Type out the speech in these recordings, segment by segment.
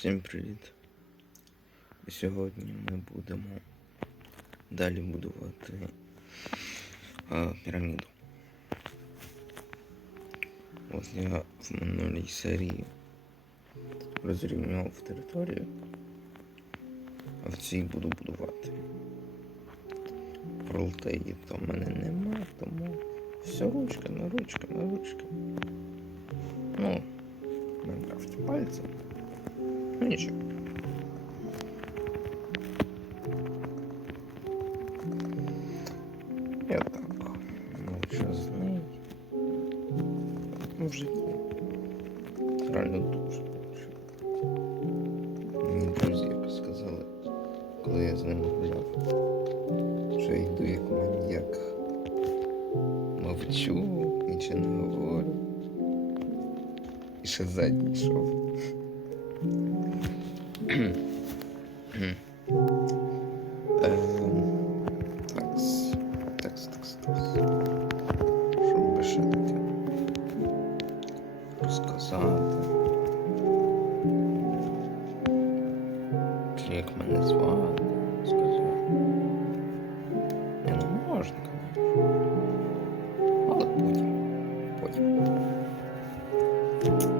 Всім привіт! Сьогодні ми будемо далі будувати а, піраміду. Ось я в минулій серії розрівнював територію, а в цій буду будувати. Пролтеї то в мене нема, тому все ручками, ручками, ручками. Ну, в Майнкрафті пальцем. Ну нічого. І. Мовчазний. Ну, в житті. Реально дуже. Мені друзі якось сказали, коли я з ними гуляв, що я йду як маньяк. Мовчу, нічого не говорю. І ще задній йшов. Такс, такс, такс, такс. Що би ще таке розказати? Чи як мене звати? Сказати. Не, ну можна, звісно. Але потім. Потім.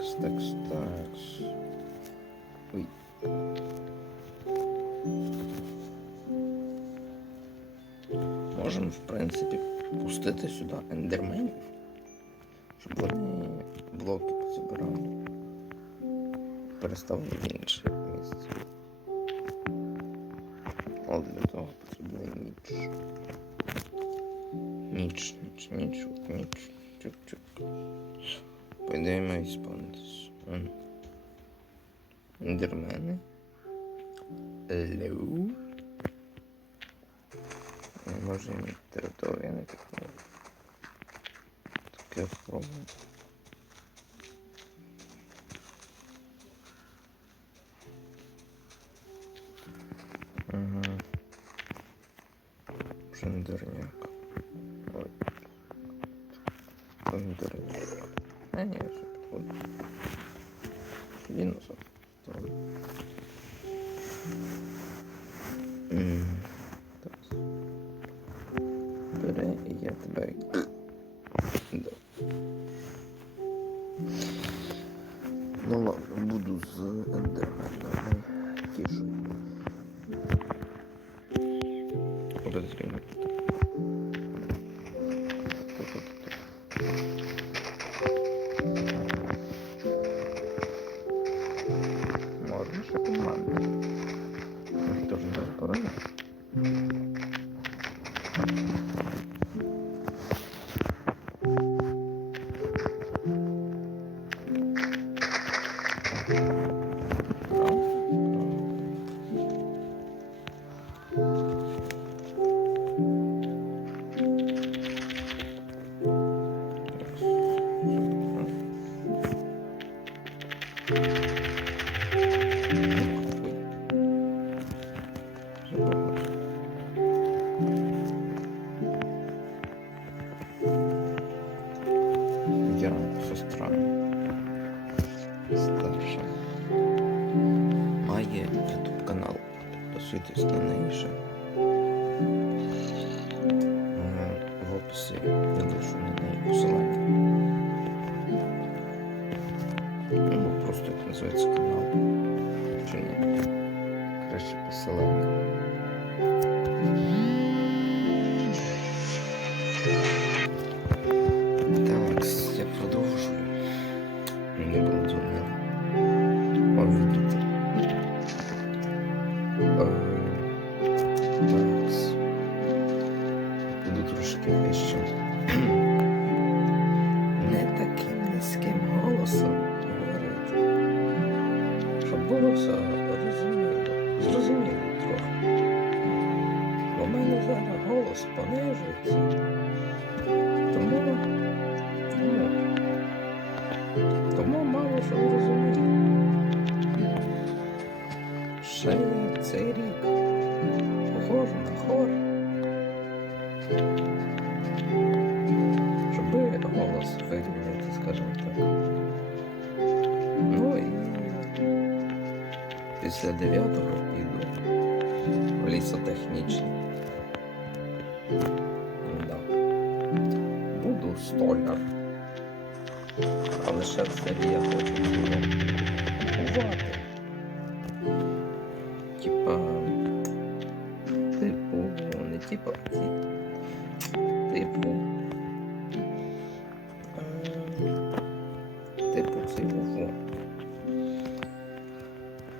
Такс, такс, такс. Ой. Можемо, в принципі, пустити сюди ендерменів, щоб вони блоки позабирали. Переставили в інше місце. Але для того потрібна ніч. Ніч, ніч, ніч, ніч. Чук-чук. По ідеї має спавнитись. М. Ендермени. Леу. Не може територія не так. Таке спробую. Підписуйтесь на неї ще. Голос понижується. Тому, ну, тому мало що розумію. Ще цей рік похожу на хор. Щоб голос вирівняти, скажімо так. Ну і після дев'ятого піду в лісотехнічний. Да. Буду столяр. Але ще в селі я хочу кувати. Типа. Типу, не типа. Типу. е, Типу цього.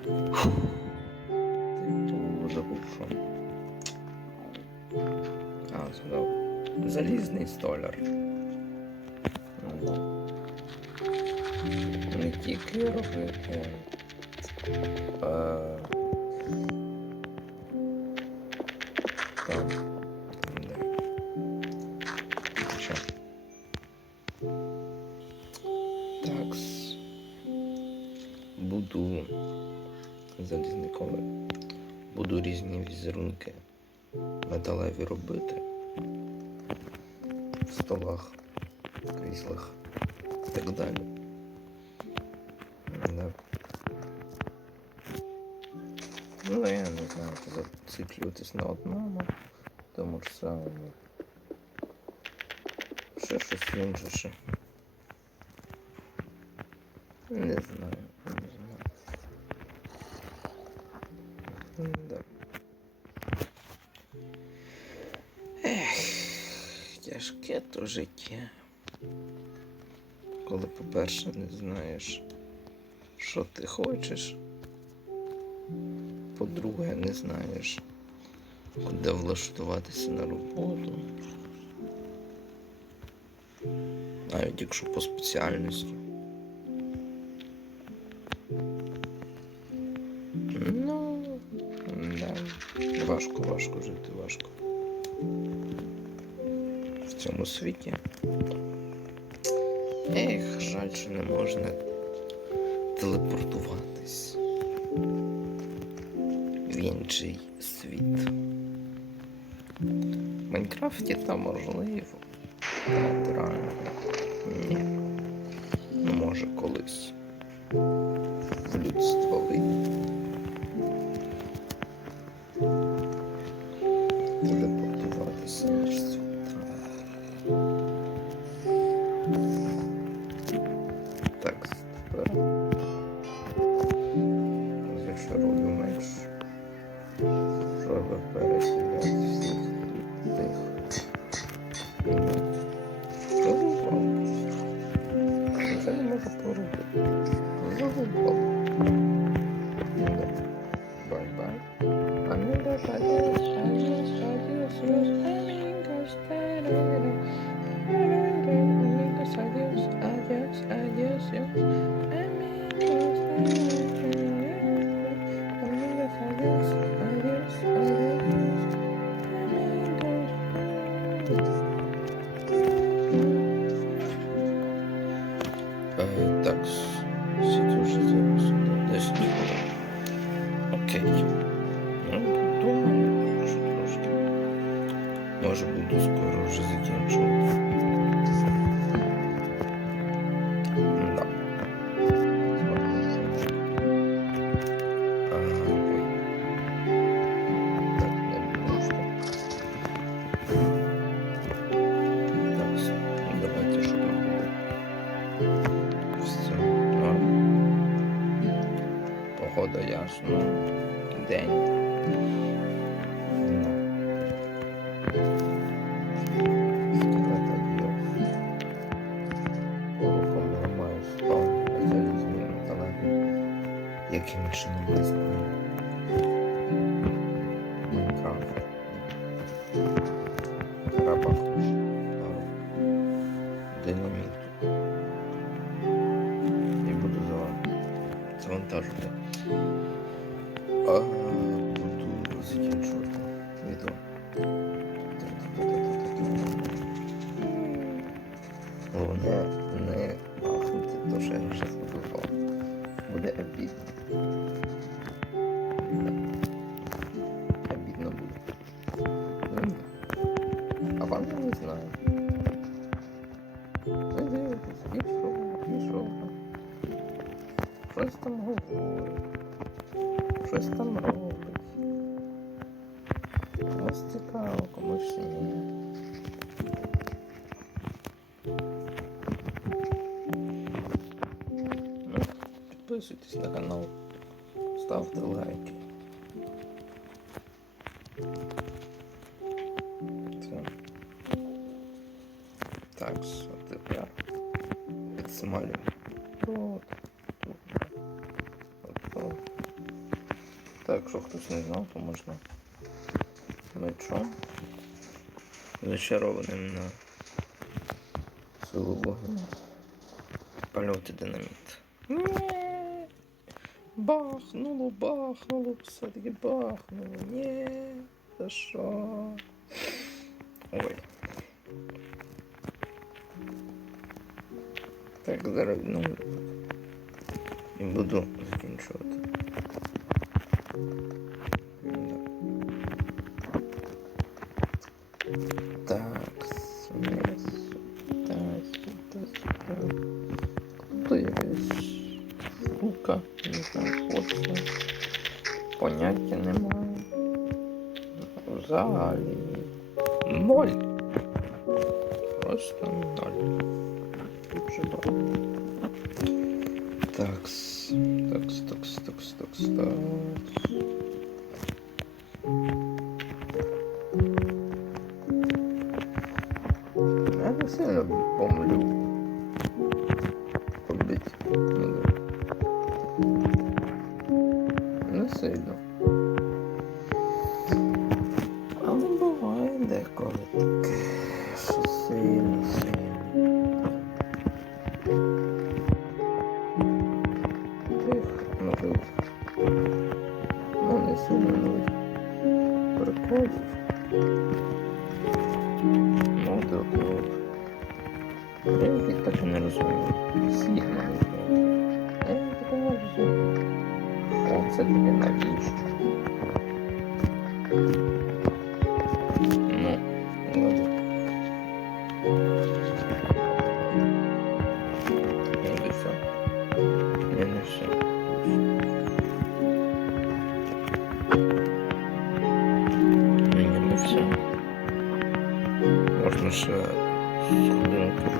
Типу, Залізний столяр. Не тільки робити. А... Там. Де? Що? Такс. Буду. Буду різні візерунки металеві робити. В столах, кріслах і так далі. Да. Ну, я не знаю, зациклюватись на одному, тому ж самому. Ще щось інше. Не знаю. Тяжке то життя. Коли, по-перше, не знаєш, що ти хочеш. По-друге, не знаєш, куди влаштуватися на роботу. Навіть якщо по спеціальності. Ну, да. Важко, важко жити, важко. Цьому світі. Ех, жаль, що не можна телепортуватись в інший світ. В Майнкрафті там можливо. Ні. Ну, може, колись. look at Bye bye. Amigos, adios, adios, adios, amigos. Металеві. Яким чином не знаю. Майнкрафт. підписуйтесь на канал, ставте лайки. Це. Так, а тепер підсмалюємо. Тут, тут. От тут. Так, якщо хтось не знав, то можна мечом зачарованим на силу вогню. Пальоти динаміт. Бахнуло, бахнуло, все-таки бахнуло. Ні. за що? Ой. Так, зараз ну, І буду закінчувати. Штука, не знаю, хлопці. Поняття немає. Взагалі. Ноль. Просто ноль. Дуже багато. Такс, такс, такс, такс, такс, такс. Нових. Ну, не сильно нових. Приколів. Ну, так от. Я їх так і не розумію. Всіх не розумію. Я їх так і не розумію. О, це тобі навіщо? Ну, ладно. Ну, і все. Не все. Ні, не все. Можна ще сходинку.